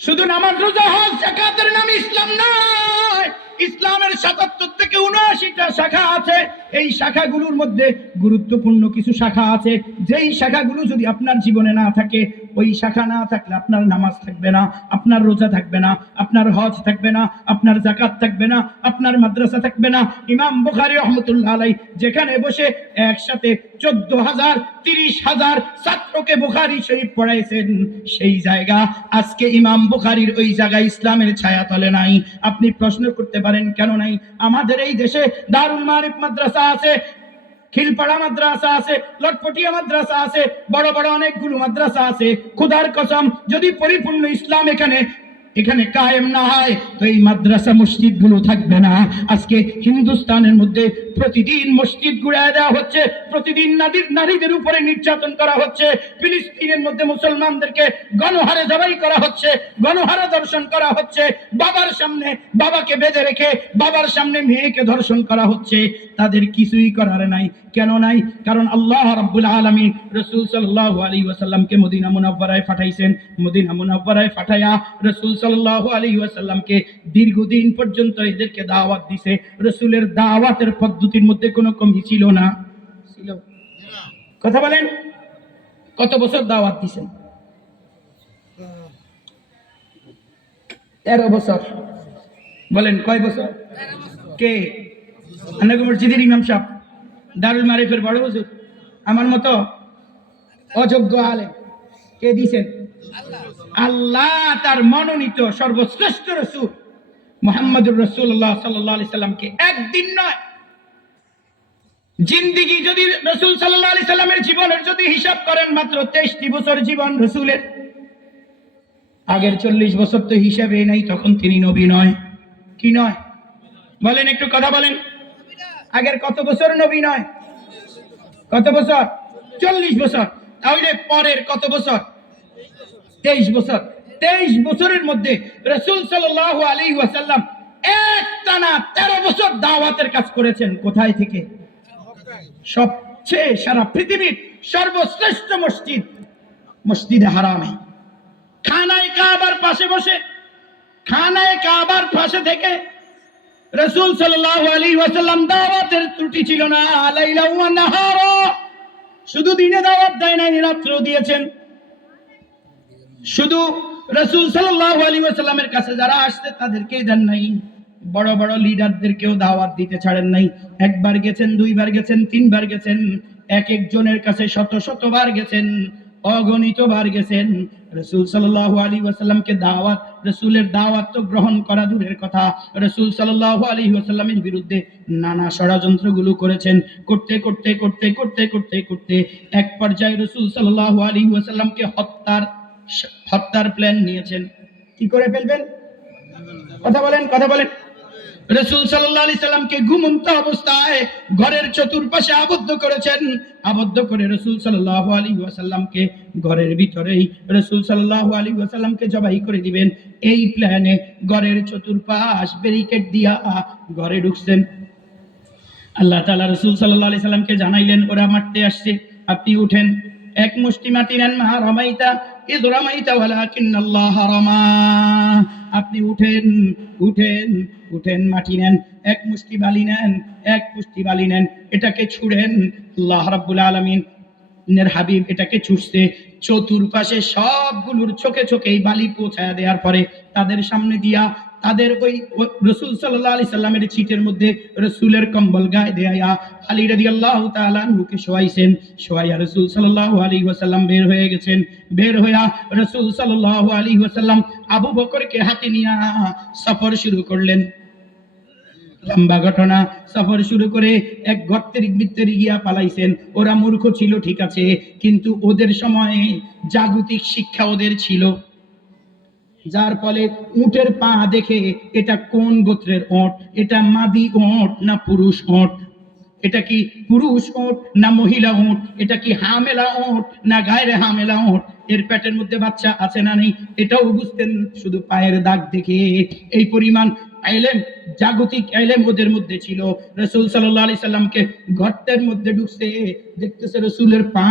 শুধু নামাজ, রোজা, হজ, যাকাতের নাম ইসলাম নয়। ইসলামের 77 থেকে 79টা শাখা আছে। এই শাখাগুলোর মধ্যে গুরুত্বপূর্ণ কিছু শাখা আছে, যেই শাখাগুলো যদি আপনার জীবনে না থাকে, ওই শাখা না থাকলে আপনার নামাজ থাকবে না, আপনার রোজা থাকবে না, আপনার হজ থাকবে না, আপনার যাকাত থাকবে না, আপনার মাদ্রাসা থাকবে না। ইমাম বুখারী রাহমাতুল্লাহ আলাইহি যেখানে বসে একসাথে 14,000 30,000 ছাত্রকে বুখারী শরীফ পড়াইছেন, সেই জায়গা আজকে ইমাম বুখারীর ওই জায়গায় ইসলামের ছায়া তলে নাই। আপনি প্রশ্ন করতে পারেন কেন নাই? আমাদের এই দেশে দারুল মারিফ মাদ্রাসা আছে, খিলপাড়া মাদ্রাসা আছে, লটপটিয়া মাদ্রাসা আছে, বড় বড় অনেকগুলো মাদ্রাসা আছে। খোদার কসম, যদি পরিপূর্ণ ইসলাম এখানে কায়েম না হয় তো এই মাদ্রাসা মসজিদ গুলো থাকবে না। আজকে হিন্দুস্তানের মধ্যে প্রতিদিন মসজিদ গুড়ায় দেওয়া হচ্ছে, প্রতিদিন নারীদের উপরে নির্যাতন করা হচ্ছে, ফিলিস্তিনের মধ্যে মুসলমানদেরকে গণহারে জবাই করা হচ্ছে, গণহারে ধর্ষণ করা হচ্ছে, বাবার সামনে বাবাকে বেঁধে রেখে বাবার সামনে মেয়েকে ধর্ষণ করা হচ্ছে। তাদের কিছুই করার নাই। কেন নাই? কারণ আল্লাহ রাব্বুল আলামিন রাসূল সাল্লাল্লাহু আলাইহি ওয়াসাল্লামকে মদিনা মুনাওয়ারায় পাঠাইছেন। মদিনা মুনাওয়ারায় পাঠায়া রাসূল সাল্লাল্লাহু আলাইহি ওয়াসাল্লামকে দীর্ঘদিন পর্যন্ত এদেরকে দাওয়াত দিয়েছে। রাসূলের দাওয়াতের পদ্ধতির মধ্যে কোনো কমি ছিল না? ছিল? কথা বলেন, কত বছর দাওয়াত দিয়েছেন? 13 বছর। বলেন কয় বছর? কে? আন্নাগো মসজিদের ইমাম সাহেব, দারুল মারিফের বড় হুজুর, আমার মতো অযোগ্য আলেম কে দিয়েছেন? আল্লাহ তার মনোনীত সর্বশ্রেষ্ঠ রাসূল মুহাম্মদুর রাসূলুল্লাহ সাল্লাল্লাহু আলাইহি সাল্লামকে একদিন নয়, জিন্দেগি যদি রাসূল সাল্লাল্লাহু আলাইহি সাল্লামের জীবনের যদি হিসাব করেন, মাত্র 23টি বছর জীবন রাসূলের। আগের 40 বছর তো হিসাবে নাই, তখন তিনি নবী নয়। কি নয়? বলেন, একটু কথা বলেন। আগের কত বছর নবী নয়? কত বছর? 40 বছর। তাহলে পরের কত বছর? 23 বছর। 23 বছরের মধ্যে রাসূল সাল্লাল্লাহু আলাইহি ওয়াসাল্লাম একটানা 13 বছর দাওয়াতের কাজ করেছেন। কোথায় থেকে? সবচেয়ে সারা পৃথিবীর সর্বশ্রেষ্ঠ মসজিদ মসজিদে হারামে, খানায়ে কাবার পাশে বসে, খানায়ে কাবার পাশে থেকে রাসূল সাল্লাল্লাহু আলাইহি ওয়াসাল্লাম দাওয়াতের ত্রুটি ছিল না। লাইলা ওয়া নাহারা, শুধু দিনে দাওয়াত দেয় নাই, রাত্রেও দিয়েছেন। শুধু রাসূল সাল্লাল্লাহু আলাইহি ওয়াসাল্লামের কাছে যারা আসছে তাদেরকেই দেন নাই, বড় বড় লিডারদেরকেও দাওয়াত দিতে ছাড়েন নাই। একবার গেছেন, দুইবার গেছেন, তিনবার গেছেন, এক একজনের কাছে শত শতবার গেছেন, অগণিত বার গেছেন। রাসূল সাল্লাল্লাহু আলাইহি ওয়াসাল্লামকে দাওয়াত, রাসূলের দাওয়াত তো গ্রহণ করা দূরের কথা, রাসূল সাল্লাল্লাহু আলাইহি ওয়াসাল্লামের বিরুদ্ধে নানা ষড়যন্ত্রগুলো করেছেন। করতে করতে করতে করতে করতে করতে এক পর্যায়ে রাসূল সাল্লাল্লাহু আলাইহি ওয়াসাল্লামকে হত্যার প্ল্যান নিয়েছেন। কি করে ফেলবেন? কথা বলেন, কথা বলেন। রাসূল সাল্লাল্লাহু আলাইহি সাল্লামকে ঘুমন্ত অবস্থায় ঘরের চতুর্পাশে আবদ্ধ করেছেন। আবদ্ধ করে রাসূল সাল্লাল্লাহু আলাইহি ওয়াসাল্লামকে ঘরের ভিতরেই রাসূল সাল্লাল্লাহু আলাইহি ওয়াসাল্লামকে জবাই করে দিবেন, এই প্ল্যানে ঘরের চতুর্পাশ ব্যারিকেড দিয়া ঘরে ঢুকছেন। আল্লাহ তাআলা রাসূল সাল্লাল্লাহু আলাইহি সাল্লামকে জানাইলেন, ওরা মারতে আসছে, আপনি উঠেন, এক মুষ্টি মাটি নেন, মা রামাইতা ইয রামাইতা ওয়ালাকিন্নাল্লাহ রামা। আপনি উঠেন, উঠেন, উঠেন, মাটি নেন, এক মুষ্টি বালি নেন, এক মুষ্টি বালি নেন, এটাকে ছুঁড়েন। আল্লাহ রাব্বুল আলামিন এর হাবিব এটাকে ছুঁড়ছে, চতুর্পাশে সবগুলোর চোখে চোখে এই বালি পৌঁছায়া দেওয়ার পরে তাদের সামনে দিয়া তাদের ওই রাসূল সাল্লাল্লাহু আলাইহি সাল্লামের ছিটের মধ্যে রাসূলের কম্বল গায়ে দেয়া আলী রাদিয়াল্লাহু তাআলা আনহুকে শোয়াইছেন। শোয়াইয়া রাসূল সাল্লাল্লাহু আলাইহি ওয়াসাল্লাম বের হয়ে গেছেন। বের হইয়া রাসূল সাল্লাল্লাহু আলাইহি ওয়াসাল্লাম আবু বকরকে হাতে নিয়া সফর শুরু করলেন। লম্বা ঘটনা। সফর শুরু করে এক গর্তের ভিতরে গিয়া পালাইছেন। ওরা মূর্খ ছিল ঠিক আছে, কিন্তু ওদের সময়ে জাগতিক শিক্ষা ওদের ছিল, যার ফলে উটের পা দেখে এটা কোন গোত্রের ওট, এটা মাদি ওট না পুরুষ ওট, এটা কি পুরুষ ওট না মহিলা ওট, এটা কি হামেলা ওট না গায়রে হামেলা ওট, এর পেটের মধ্যে বাচ্চা আছে না নেই এটাও বুঝতেন শুধু পায়ের দাগ দেখে। এই পরিমাণ ইলম, জাগতিক ইলম ওদের মধ্যে ছিল। রাসূল সাল্লাল্লাহু আলাইহি সাল্লামকে গর্তের মধ্যে ঢুকছে, দেখতেছে রাসূলের পা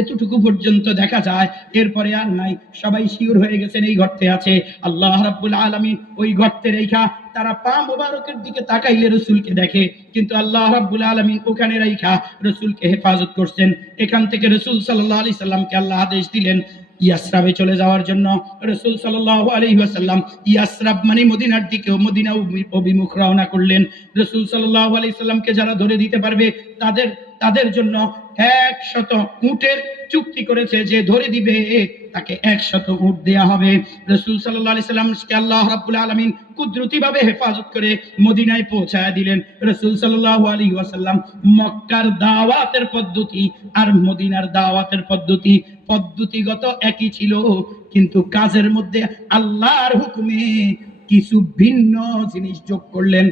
এতটুকু পর্যন্ত দেখা যায়, এরপরে আর নাই। সবাই শিওর হয়ে গেছেন এই গর্তে আছে। আল্লাহ রাব্বুল আলামিন ওই গর্তে রাইখা তারা পা মোবারকের দিকে তাকাইলে রাসূলকে দেখে, কিন্তু আল্লাহ রাব্বুল আলামিন ওখানে রাইখা রাসূলকে হেফাজত করছেন। এখান থেকে রাসূল সাল্লাল্লাহু আলাইহি সাল্লামকে আল্লাহ আদেশ দিলেন ইয়াসরাবে চলে যাওয়ার জন্য। রাসূল সাল্লাল্লাহু আলাইহি ওয়াসাল্লাম ইয়াসরাব মানে মদিনার দিকে, মদিনা অভিমুখ রওনা করলেন। রাসূল সাল্লাল্লাহু আলাইহি সাল্লামকে যারা ধরে দিতে পারবে তাদের জন্য 100 উটের চুক্তি করেছে, যে ধরে দিবে তাকে 100 উট দেয়া হবে। রাসূল সাল্লাল্লাহু আলাইহি সাল্লামকে আল্লাহ রাব্বুল আলামিন কুদরতি ভাবে হেফাজত করে মদিনায় পৌঁছায়া দিলেন। রাসূল সাল্লাল্লাহু আলাইহি ওয়াসাল্লাম মক্কার দাওয়াতের পদ্ধতি আর মদিনার দাওয়াতের পদ্ধতিগত একই ছিল, কিন্তু কাজের মধ্যে আল্লাহর হুকুমে কিছু ভিন্ন জিনিস যোগ করলেন।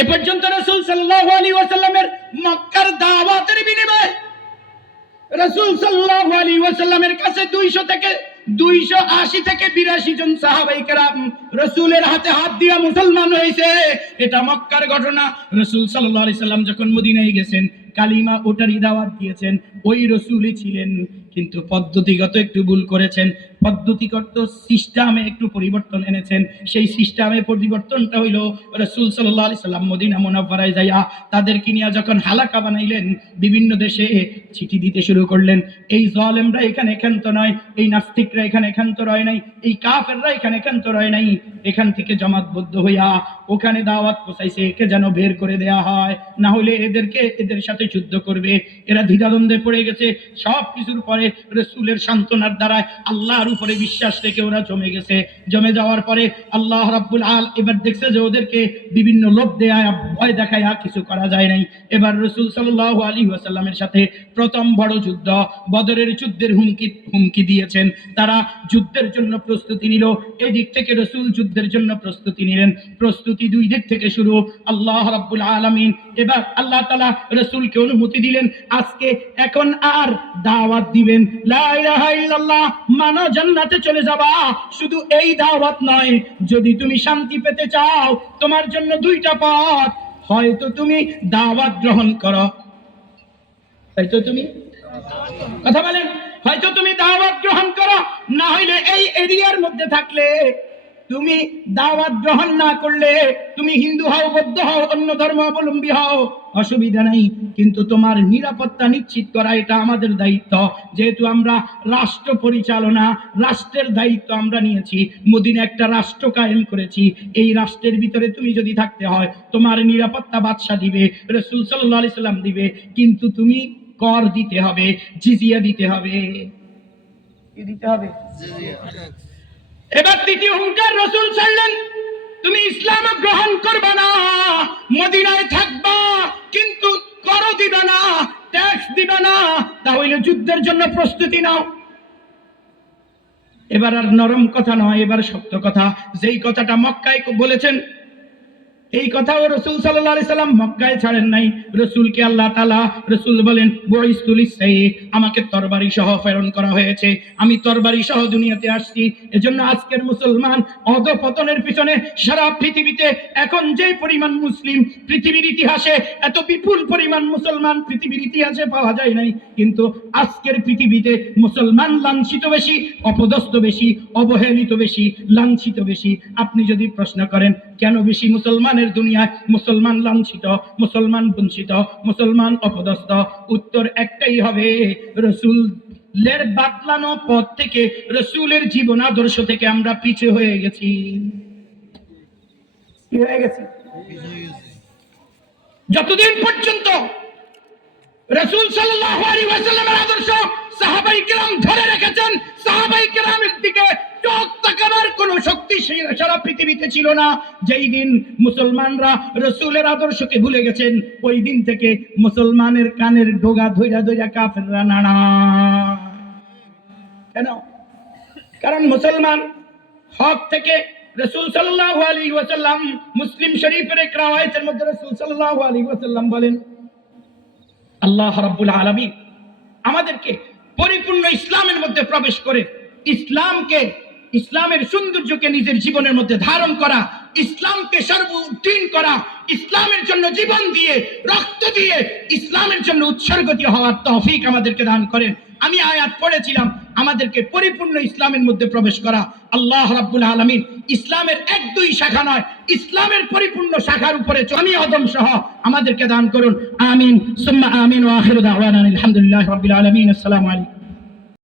এ পর্যন্ত রাসূল সাল্লাল্লাহু আলাইহি ওয়াসাল্লামের মক্কার দাওয়াতের বিনিময়ে রাসূল সাল্লাল্লাহু আলাইহি ওয়াসাল্লামের কাছে 280 থেকে 82 জন সাহাবায়ে কেরাম রাসূলের হাতে হাত দিয়া মুসলমান হয়েছে। এটা মক্কার ঘটনা। রাসূল সাল্লাল্লাহু আলাইহি সাল্লাম যখন মদিনায় গেছেন, কালিমা ওটারই দাওয়াত দিয়েছেন, ওই রাসূলই ছিলেন, কিন্তু পদ্ধতিগত একটু ভুল করেছেন। পদ্ধতিগত সিস্টেমে একটু পরিবর্তন এনেছেন। সেই সিস্টেমে পরিবর্তনটা হইল, রাসূল সাল্লাল্লাহু আলাইহি সাল্লাম মদিনা মুনাওয়ারায় যাইয়া তাদেরকে নিয়ে যখন হালাকা বানাইলেন, বিভিন্ন দেশে চিঠি দিতে শুরু করলেন। এই জালেমরা এখানে ক্ষান্ত নয়, এই নাস্তিকরা এখানে ক্ষান্ত রয় নাই, এই কাফেররা এখানে ক্ষান্ত রয় নাই, এখান থেকে জমাতবদ্ধ হইয়া ওখানে দাওয়াত পৌঁছাইছে, একে যেন বের করে দেয়া হয়, না হলে এদের সাথে যুদ্ধ করবে। এরা দ্বিধাদ্বন্দ্বে পড়ে গেছে। সব কিছুর পরে রাসূলের সান্ত্বনার দ্বারায় আল্লাহর উপরে বিশ্বাস রেখে ওরা জমে গেছে। জমে যাওয়ার পরে আল্লাহ রাব্বুল আলামিন এবার দেখছে যে ওদেরকে বিভিন্ন লোভ দেয়া, ভয় দেখায়া কিছু করা যায় নাই। এবার রাসূল সাল্লাল্লাহু আলাইহি ওয়াসাল্লামের সাথে প্রথম বড় যুদ্ধ, বদরের যুদ্ধের হুমকি দিয়েছেন। তারা যুদ্ধের জন্য প্রস্তুতি নিল। এই দিক থেকে রাসূল যুদ্ধের জন্য প্রস্তুতি নিলেন। প্রস্তুতি দুই দিক থেকে শুরু। আল্লাহ রাব্বুল আলামিন এবার আল্লাহ তাআলা রাসূলকে অনুমতি দিলেন, আজকে এখন আর দাওয়াত দিবেন, লা ইলাহা ইল্লাল্লাহ মানো, জান্নাতে চলে যাবা। শুধু এই দাওয়াত নয়, যদি তুমি শান্তি পেতে চাও, তোমার জন্য দুইটা পথ। হয়তো তুমি দাওয়াত গ্রহণ করো, হয়তো তুমি কথা বলেন, হয়তো তুমি দাওয়াত গ্রহণ করো, না হইলে এই এরিয়ার মধ্যে থাকলে তুমি দাওয়াত গ্রহণ না করলে, তুমি হিন্দু হও, বৌদ্ধ হও, অন্য ধর্মাবলম্বী হও, অসুবিধা নাই, কিন্তু তোমার নিরাপত্তা নিশ্চিত করা এটা আমাদের দায়িত্ব। যেহেতু আমরা রাষ্ট্র পরিচালনা, রাষ্ট্রের দায়িত্ব আমরা নিয়েছি, মদিনা একটা রাষ্ট্র কায়েম করেছি, এই রাষ্ট্রের ভিতরে তুমি যদি থাকতে হয়, তোমার নিরাপত্তা বাদশা দিবে, রাসূল সাল্লাল্লাহু আলাইহি সাল্লাম দিবে, কিন্তু তুমি কর দিতে হবে, জিজিয়া দিতে হবে। কি দিতে হবে? জিজিয়া। এবার তৃতীয় হুঙ্কার রাসূল ছাড়লেন, তুমি ইসলাম গ্রহণ করবে না, মদিনায় থাকবা, কিন্তু কর দিবে না, ট্যাক্স দিবে না, তাহলে যুদ্ধের জন্য প্রস্তুতি নাও। এবার আর নরম কথা নয়, এবার শক্ত কথা। যেই কথাটা মক্কায় বলেছেন, এই কথাও রাসূল সাল্লাল্লাহু আলাইহি সাল্লাম মক্কায় ছাড়েন নাই। রাসূলকে আল্লাহ তাআলা, রাসূল বলেন, বুইসতুল সাইয়্যিদ, আমাকে তরবারি সহ প্রেরণ করা হয়েছে, আমি তরবারি সহ দুনিয়াতে আসছি। এজন্য আজকের মুসলমান অধঃপতনের পিছনে সারা পৃথিবীতে এখন যে পরিমাণ মুসলিম, পৃথিবীর ইতিহাসে এত বিপুল পরিমাণ মুসলমান পৃথিবীর ইতিহাসে পাওয়া যায় নাই। কিন্তু আজকের পৃথিবীতে মুসলমান লাঞ্ছিত বেশি, অপদস্থ বেশি, অবহেলিত বেশি, লাঞ্ছিত বেশি। আপনি যদি প্রশ্ন করেন কেন বেশি মুসলমানের দুনিয়ায় মুসলমান লাঞ্ছিত, মুসলমান বঞ্চিত, মুসলমান অপদস্থ, উত্তর একটাই হবে, রাসূলের বাতলানো পথ থেকে, রাসূলের জীবন আদর্শ থেকে আমরা পিছে হয়ে গেছি। কি হয়ে গেছি? যতদিন পর্যন্ত রাসূল সাল্লাল্লাহু আলাইহি ওয়াসাল্লামের আদর্শ সাহাবায়ে কেরাম ধরে রেখেছেন, সাহাবায়ে কেরামের দিকে চোখ তাকাবার কোন শক্তি সারা পৃথিবীতে ছিল না। যেই দিন মুসলমানরা রাসূলের আদর্শকে ভুলে গেছেন, ওই দিন থেকে মুসলমানের কানের ডগা ধইরা ধইরা কাফেররা নাড়া। কেন? কারণ মুসলমান হক থেকে রাসূল সাল্লাল্লাহু আলাইহি ওয়াসাল্লাম, মুসলিম শরীফের এক রওয়ায়াতের মধ্যে রাসূল সাল্লাল্লাহু আলাইহি ওয়াসাল্লাম বলেন, আল্লাহ রাব্বুল আলামিন আমাদেরকে পরিপূর্ণ ইসলামের মধ্যে প্রবেশ করে ইসলামকে, ইসলামের সৌন্দর্যকে নিজের জীবনের মধ্যে ধারণ করা, ইসলামকে সর্বোত্তীর্ণ করা, ইসলামের জন্য জীবন দিয়ে, রক্ত দিয়ে ইসলামের জন্য উৎসর্গিত হওয়ার তৌফিক আমাদেরকে দান করেন। আমি আয়াত পড়েছিলাম, আমাদেরকে পরিপূর্ণ ইসলামের মধ্যে প্রবেশ করা। আল্লাহ রাব্বুল আলামিন ইসলামের এক দুই শাখা নয়, ইসলামের পরিপূর্ণ শাখার উপরে আমি আদম সহ আমাদেরকে দান করুন। আমিন সুম্মা আমিন ওয়া আখিরু দাওয়ানা আলহামদুলিল্লাহি রাব্বিল আলামিন। আসসালামু আলাইকুম।